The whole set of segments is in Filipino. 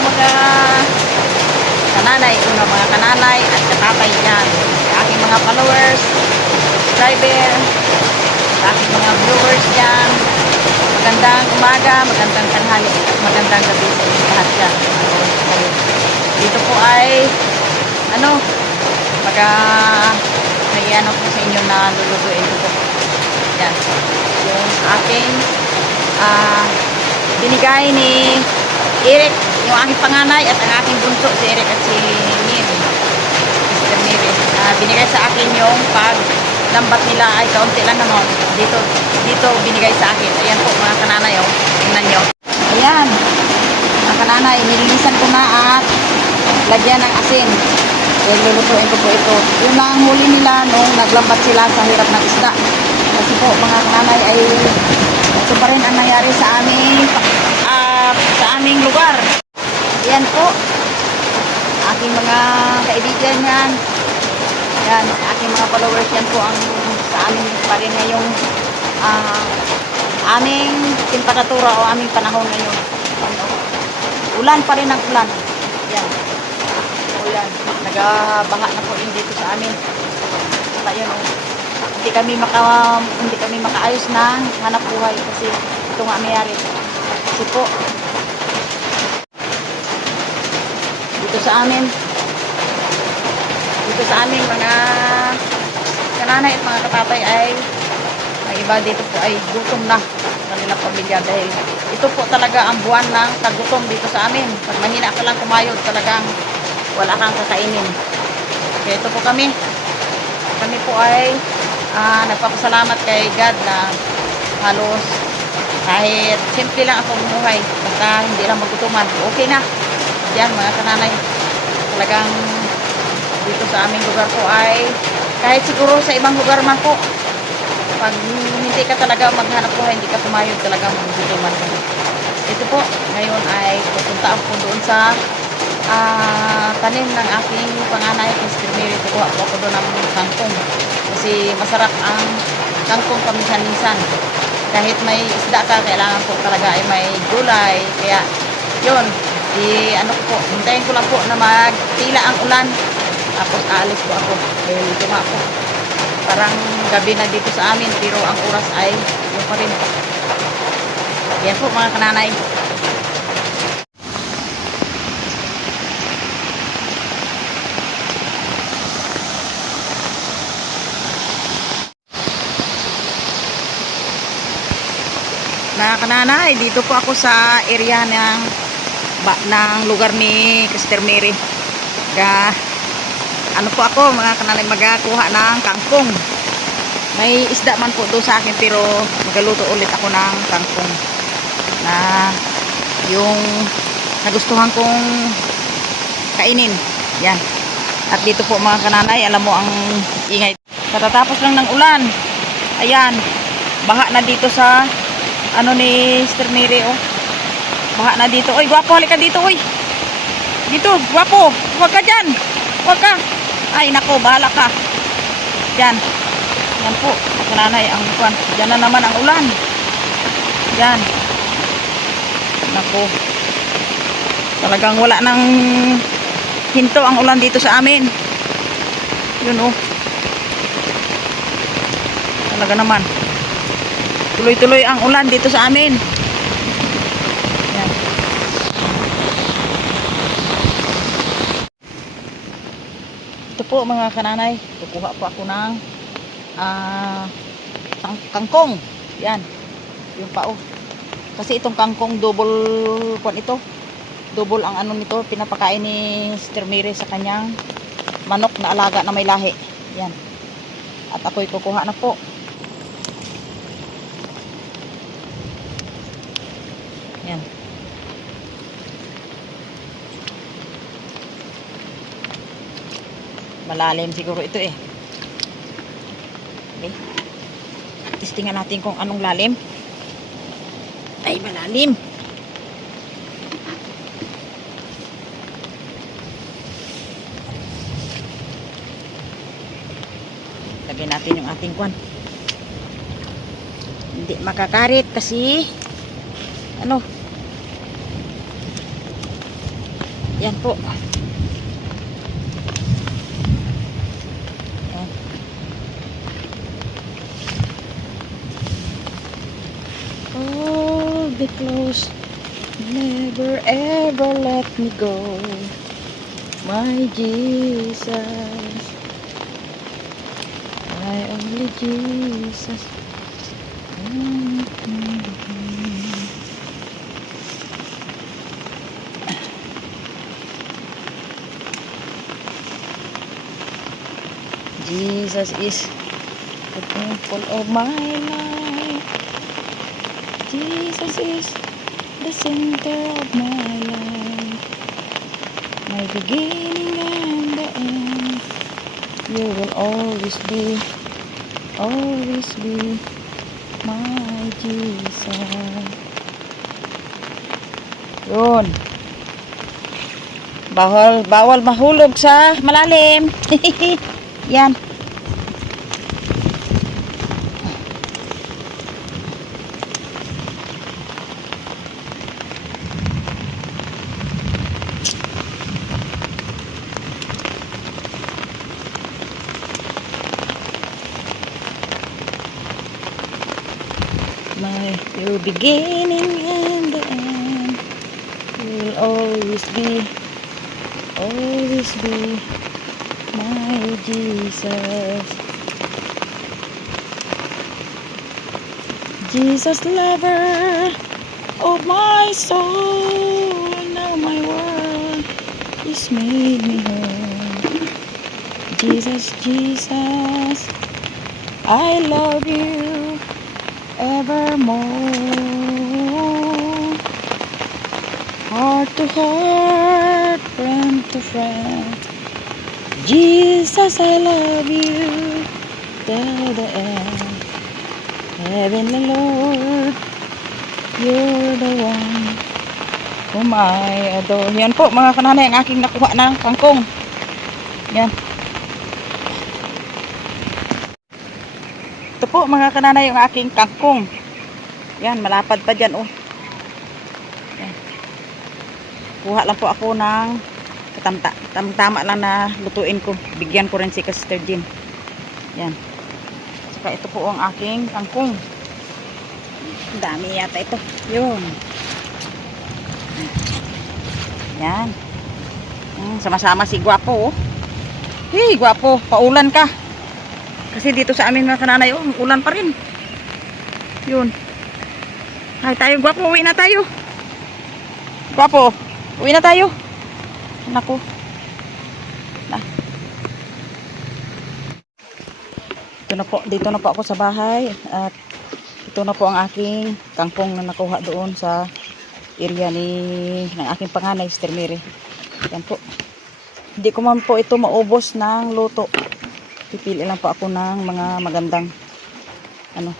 mga kananay, una mga kananay at katatay yan. Sa aking mga followers, subscriber, sa aking mga viewers dyan. Magandang umaga, magandang tanghali, at magandang gabi sa inyo lahat dyan. Dito po ay, may po sa inyo na lulutuin ko po. Yan. Yung aking binigay ni Eric, yung aking panganay at ang aking bunso, si Eric at si Miri. Mr. Miri. Binigay sa akin yung paglambat nila ay kaunti lang naman. Dito binigay sa akin. Ayan po mga kananay, oh. Tingnan nyo. Ayan. Mga kananay, nilinisan ko na at lagyan ng asin. Kaya lulutuin ko po ito. Yun ang huli nila nung naglambat sila sa hirap ng isda. Kasi po mga kananay ay ito pa rin ang nangyari sa aming lugar. Yan po. Aking mga kaibigan yan. Yan. Aking mga followers yan po ang sa amin pa rin ngayong aming temperatura o aming panahon ngayon. Ulan pa rin ang ulan. Yan. Ulan. Nagabaha na po yun dito sa amin. Saka yun o. Hindi kami makaayos ng hanap buhay kasi ito nga mayari. Kasi po dito sa amin mga kananay at mga katatay ay may iba dito po ay gutom na kanilang pamilya dahil ito po talaga ang buwan ng tagutom dito sa amin. Pag mahina ka lang kumayod talagang wala kang kakainin. Kaya ito po kami po ay nagpapasalamat kay God na halos kahit simple lang ako bumuhay basta hindi lang magutuman, okay na. Yan mga kananay, talagang dito sa aming lugar po ay kahit siguro sa ibang lugar man po pag hindi ka talaga maghanap buhay, hindi ka pumayod, talagang magutuman ka. Ito po, ngayon ay pupunta ako doon sa tanim ng aking panganay, Mr. Mary. Kukuha po ako doon ng kangkong kasi masarap ang kangkong paminsan-minsan. Kahit may isda ka, kailangan po talaga ay may gulay. Kaya yun, hintayin ko lang po na magtila ang ulan tapos aalis po ako dahil tuma po parang gabi na dito sa amin pero ang oras ay yun pa rin. Yan po mga kananay. Mga kananay, dito po ako sa area ng lugar ni Mr. Mary. Ano po ako mga kananay, magakuha ng kangkong. May isda man po doon sa akin pero magaluto ulit ako ng kangkong na yung nagustuhan kong kainin. Yan. At dito po mga kananay, alam mo ang ingay. Katatapos lang ng ulan. Ayan. Baha na dito sa ni Mr. Mary, oh. Baha na dito. Oy, gwapo, halika dito, oy. Dito, gwapo. Huwag ka dyan. Huwag ka. Ay, nako, bahala ka. Yan. Yan po. Kananay, ang kwan. Yan na naman ang ulan. Yan. Nako. Talagang wala nang hinto ang ulan dito sa amin. Yun, oh. Talaga naman. Tuloy-tuloy ang ulan dito sa amin. Yan. Ito po mga kananay, kukuha po ako ng kangkong. Yan. Yung pao. Kasi itong kangkong double kwan ito. Double ang nito, pinapakain ni Mr. Mary sa kanyang manok na alaga na may lahi. Yan. At ako'y kukuha na po. Yan. Malalim siguro ito eh. Okay. Testingan natin kung anong lalim. Ay, malalim. Lagyan natin yung ating kwan. Hindi makakarit kasi Yan po. Yan. Hold me close, never ever let me go, my Jesus, my only Jesus. Jesus is the temple of my life. Jesus is the center of my life, my beginning and the end. You will always be my Jesus. Yun. Bawal mahulog sa malalim. Yan. Your beginning and the end. You will always be my Jesus. Jesus, lover of my soul. Now my world is made me whole. Jesus, Jesus, I love you evermore. Heart to heart, friend to friend. Jesus, I love you till the end. Heavenly Lord, you're the one whom I adore. Yan po mga kananay, ang aking nakuha ng kangkong. Yan. Ito po mga kananay, yung aking kangkong. Yan, malapad pa dyan oh. Yan. Kuha lang po ako ng tama lang na lutuin ko. Bigyan ko rin si Sister Jean. Yan. Saka ito po ang aking kangkong. Dami yata ito. Yun. Yan. Sama-sama si Gwapo oh. Hey, Gwapo, paulan ka. Kasi dito sa amin mga kananay oh, ulan pa rin. Yun. Hay tayo, Gwapo, uwi na tayo. Gwapo, uwi na tayo. Naku. Ito na po, dito na po ako sa bahay at ito na po ang aking kangkong na nakuha doon sa area ng aking panganay, Sister Mary. Yan po. Hindi ko man po ito maubos ng luto. Pipili lang po ako ng mga magandang ano.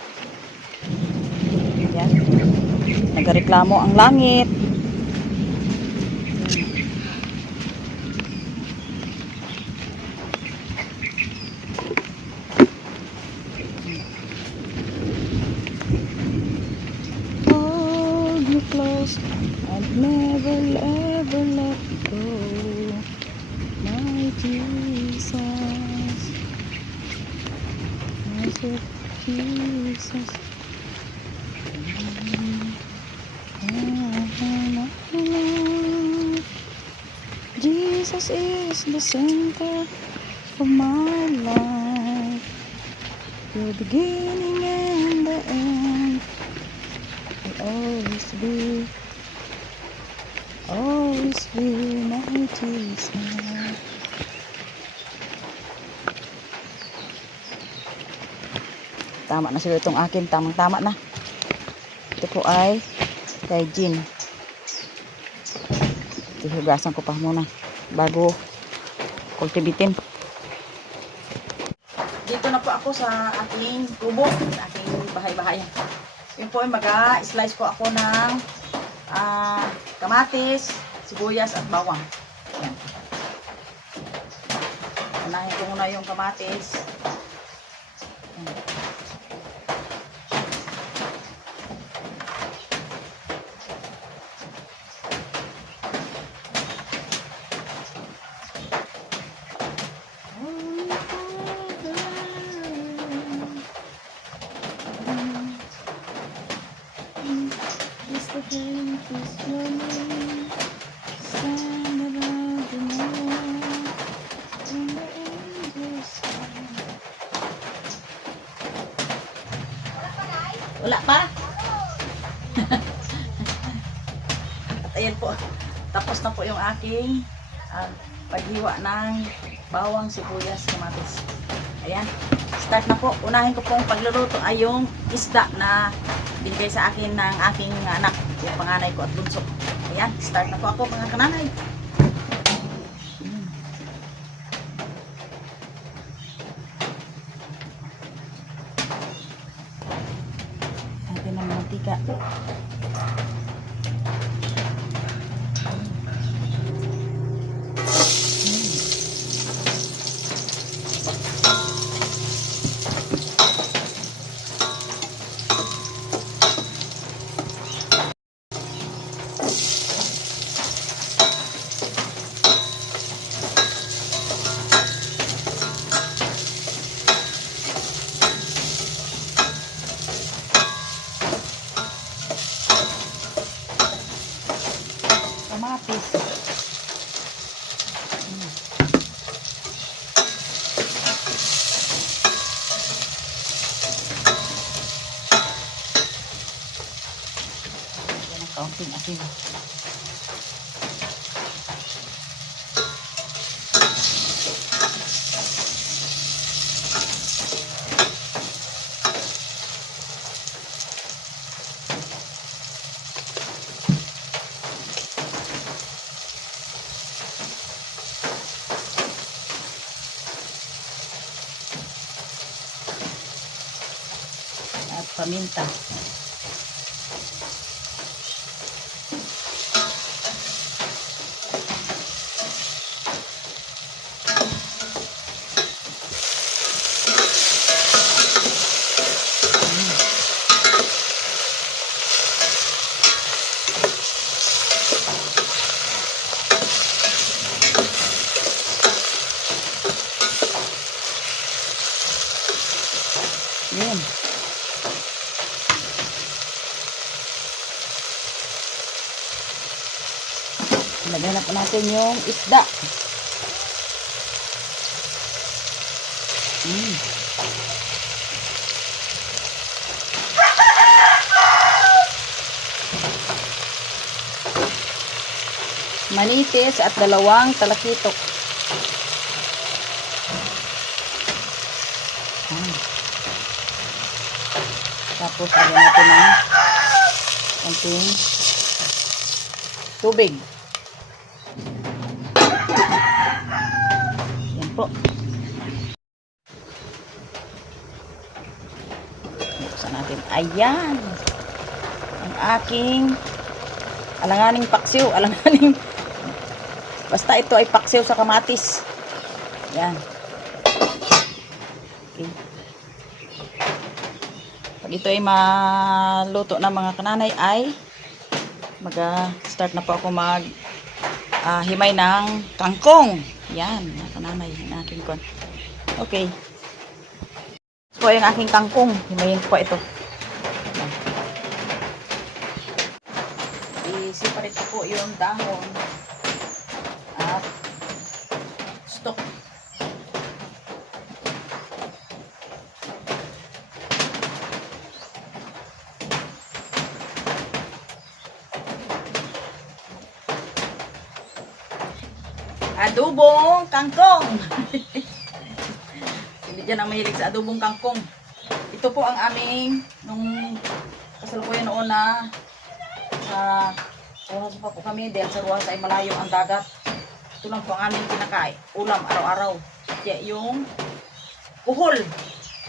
Yan. Nagreklamo ang langit. Close and never ever let go, my Jesus, my sweet Jesus. Jesus is the center of my life, your beginning and the end. Always be my Jesus. Tama na sila itong akin, tamang-tama na. Ito po ay kay Jean. Hihugasan ko pa muna bago kultibitin. Dito na po ako sa aking kubo, aking bahay-bahayan. Yun po ay mag-slice po ako ng kamatis, sibuyas at bawang. Yan. Unahin ko muna yung kamatis. Yan. again this morning. Stand around the moon when the angels sing. Wala pa? At ayan po, tapos na po yung aking paghiwa ng bawang, sibuyas, kamatis. Ayan, start na po. Unahin ko pong pagluluto ay yung isda na binigay sa akin ng aking anak, yung panganay ko at bunso. Ayan, start na po ako mga kananay. Atin ng mantika. Kamatis. Yan ang kaunting asin. At paminta. Yan. Lagyan na po natin yung isda. Manitis at 2 talakitok. Tapos lagyan natin ng konting tubig. Yan po. Buksan natin. Ayan. Ang aking alanganing paksiw. Basta ito ay paksiw sa kamatis. Yan. Okay. Pag ito ay maluto na mga kananay ay mag-start na po ako himay ng kangkong. Yan, mga kananay, yung aking kon. Okay. Ito po yung aking kangkong. Himayin ko po ito. I-separate ko po yung dahon at stalk. Adobong kangkong. Hindi dyan ang mahilig sa adobong kangkong. Ito po ang aming nung kasalukuyan noon na oras pa po kami dahil sa Ruas ay malayo ang dagat. Ito lang po ang aming kinakain. Ulam araw-araw. Kaya yung kuhol.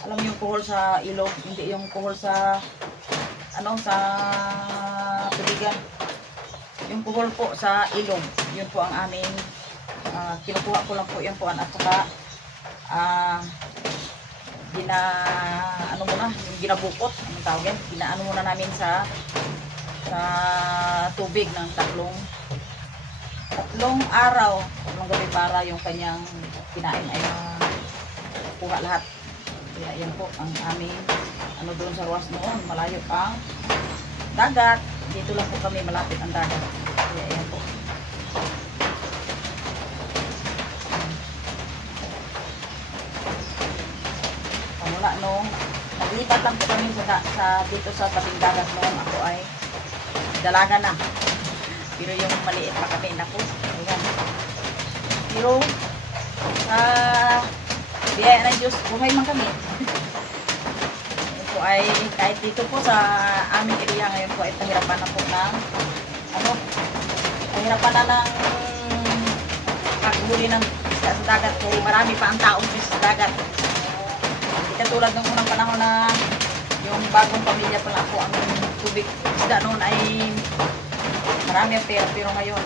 Alam mo yung kuhol sa ilog, hindi yung kuhol sa sa tubigan. Yung kuhol po sa ilog. Yun po ang aming kinukuha ko lang po yung kuhan at saka yung ginabukot, anong tawag yan, ginaano muna namin sa tubig ng tatlong araw, tatlong gabi para yung kanyang kinain ay kuha lahat. Kaya yan po ang aming doon sa Ruas noon, malayo ang dagat, Dito lang po kami malapit ang dagat. Kaya ayan po. Wala nung naglipat lang po kami dito sa tabing dagat noon ako ay dalaga na. Pero yung maliit pa kami na po. Ayan. Pero biyaya ng Diyos, buhay man kami. Po ay kahit dito po sa aming area ngayon po ay pahirapan na po ng pahirapan na ng paghuli ng isda sa dagat po. Marami pa ang taong sa dagat. Hindi katulad ng unang panahon na yung bagong pamilya pa lang po ang tubig isda noon ay marami ang pera, pero ngayon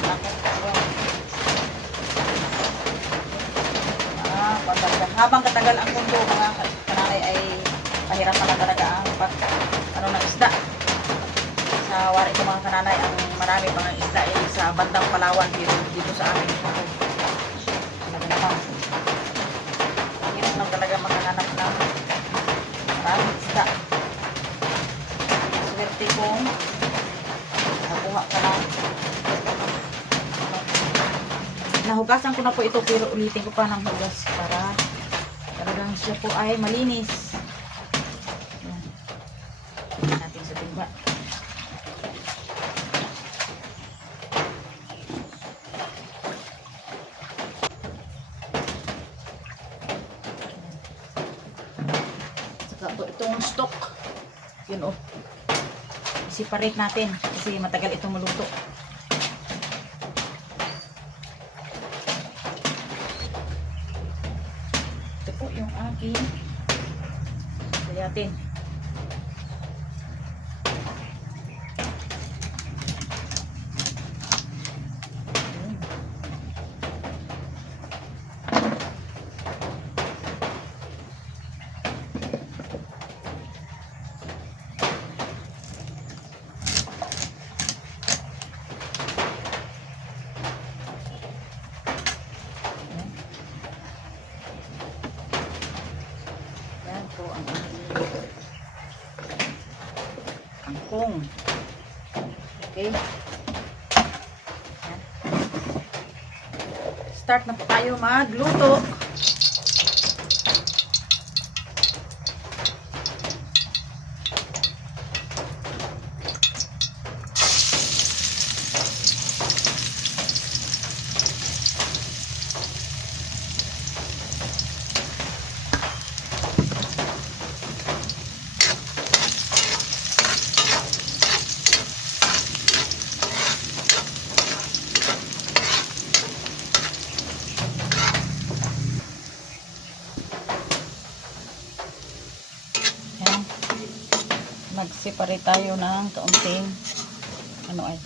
habang katagal ang mundo, mga kananay ay pahirapan na talaga ang ng isda. Sa wari ko mga kananay, ang marami pang isda ay sa bandang Palawan, pero dito sa amin talaga naman hirap lang talaga makahanap ng maraming isda. Swerte kong nakuha ka lang. Nahugasan ko na po ito, pero ulitin ko pa ng hugas para talagang siya po ay malinis. Yan. Tignan natin sa timba. Saka po itong stock. Yun o. I-separate natin kasi matagal itong maluto. Yung aking gayatin. Kangkong. Okay. Start na po tayo magluto. Mag-separate tayo ng kaunting yan.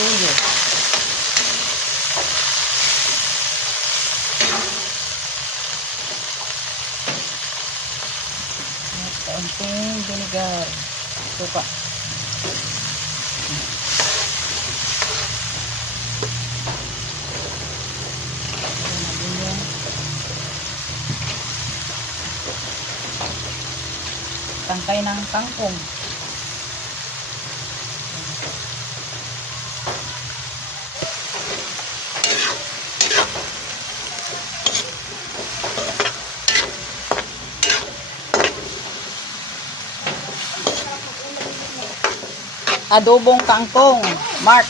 Tuyo. Kaunting vinegar. Suka. Tangkay ng kangkong. Adobong kangkong, Mark.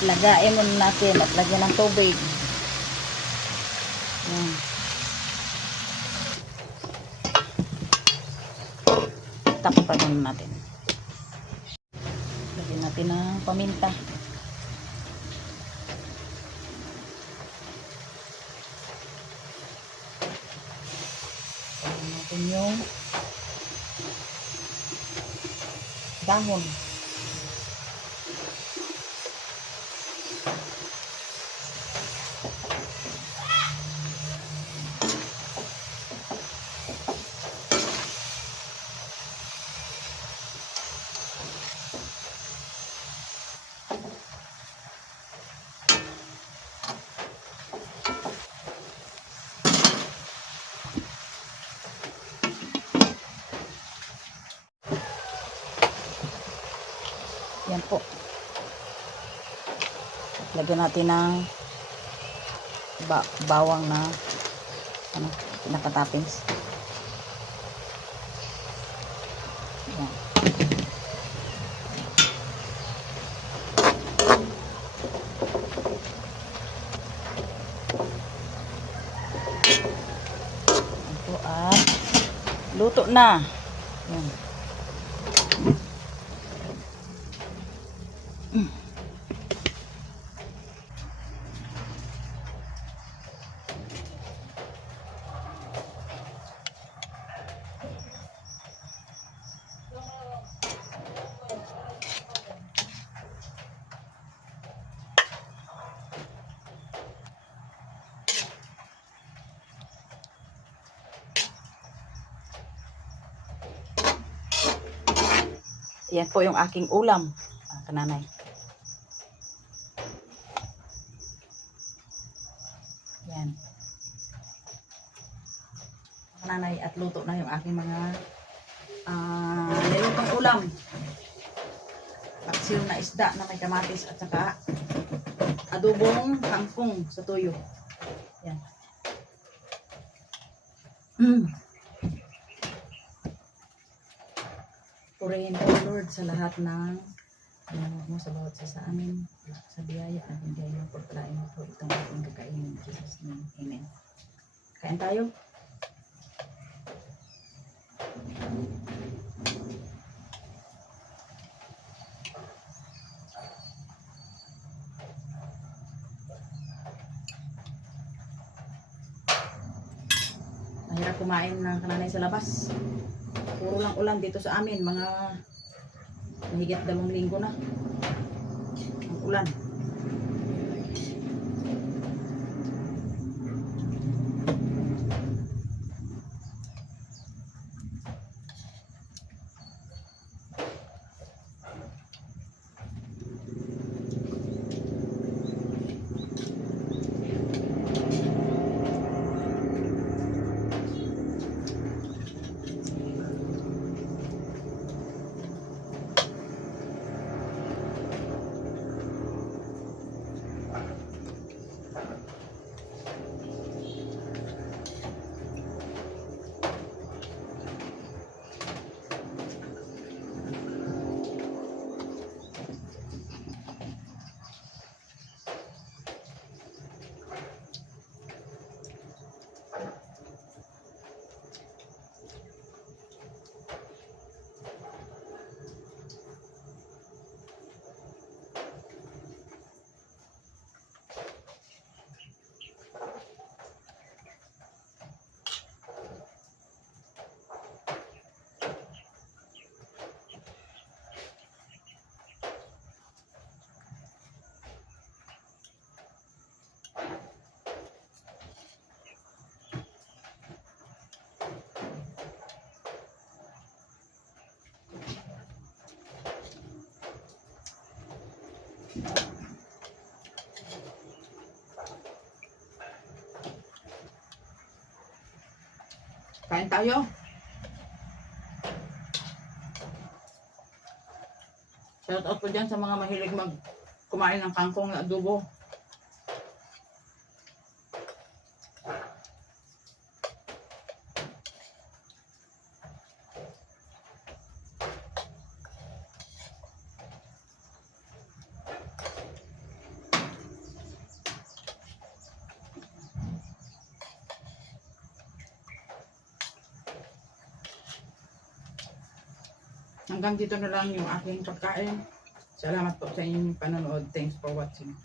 Lagain muna natin at lagyan ng tubig. Yan. Takpan muna natin. Lagyan natin ng paminta. natin yung dahon. Yan po. Lagyan natin ng bawang na pinaka-toppings. Yan. Ito at luto na. Yan. Yan po yung aking ulam, kananay. Yan. Kananay, at luto na yung aking mga nilutong ulam. Paksiw na isda na may kamatis at saka adobong kangkong sa tuyo. Yan. Purihin po, Lord, sa lahat ng ginagawa mo sa bawat isa sa amin, sa biyaya at bigay mo, pagpalain mo po itong ating kakainin. Jesus name. Amen. Kain tayo. Mahirap kumain ng kananay sa labas. Puro lang ulan dito sa amin, mga mahigit 2 linggo na ang ulan. Kain tayo. Shout out po dyan sa mga mahilig kumain ng kangkong na adobo. Hanggang dito na lang yung aking pagkain. Salamat po sa inyong panonood. Thanks for watching.